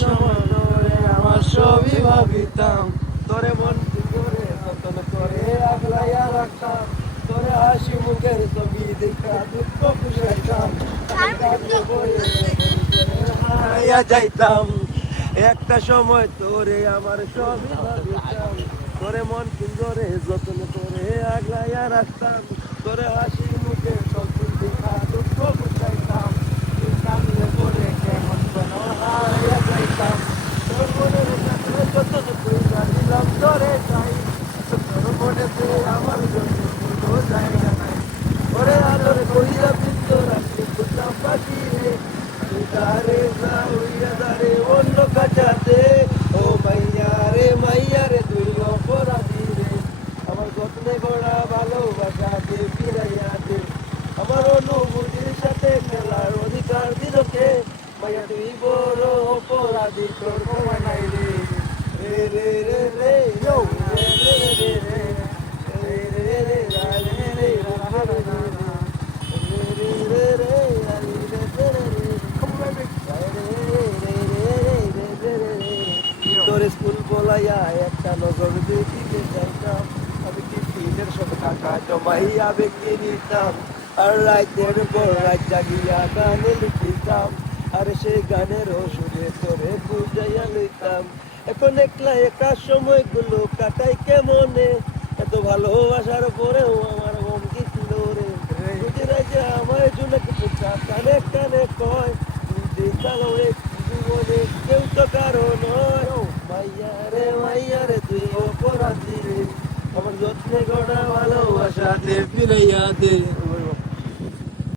সময় তোরে আমার সবই ভাবিতাম, তোরে মন করে যতন করে আগলাইয়া রাখতাম, তোরে হাসি মুখের ছবি দেখা দুঃখ বুঝাইতাম, হারাইয়া যাইতাম। একটা সময় তোরে আমার সবই ভাবিতাম, তোরে মন করে যতন করে আগলাইয়া রাখতাম, তোরে হাসি মুখে ছবি দেখা দুঃখ বুঝাইতাম, তুই কাঁদলে পরে কেমন যেন হারাইয়া যাইতাম। তোর মনের কাছে যতন কইরা দিলাম তোরে চাই, তোর মনেতে আমার জন্য কোনো জায়গা নাই। ওরে আদর কইরা বৃদ্ধ রাখি কোথাও পাখি রে, তুই তারে না হইয়া দারে অন্য কাটাতে। ও মাইয়া রে তুই অপরাধী রে, আমার যত্নে গড়া ভালোবাসাকে ফিরাইয়া দে, আমার অনুভূতির সাথে খেলার অধিকার দিলকে। মাইয়া তুই বড় অপরাধী, তোর ক্ষমা নাই রে। রে রে রে রে ইয়ো, রে রে রে রে রে রে রে রা রে রে রা রা রা রা রা। রে রে রে রে রা রে রে রে রে। Come on, baby. রে রে রে রে রে রে রে রে। তোর স্কুল বলাইয়া একটা নজর দিতে চাইতাম, আমি টিফিনের সব টাকা জমাইয়া ব্যক্তি নিতাম, আর রাতের পর রাত জাগিয়া গানে লিখিতাম, আর সেই গানেরও সুরে তোরে বুঝাইয়া লইতাম। এখন একলা একা সময়গুলো কাটাই কেমনে, এত ভালোবাসার পরেও আমার মন কি ছিল রে। বুঝিরা যে আমার জন্য কিছু কানে কানে কয়, তুই দেখালো এক জীবনে কেউ তো কারো নয়। মাইয়া রে তুই অপরাধী রে, আমার যত্নে গড়া ভালোবাসা দে ফিরাইয়া দে।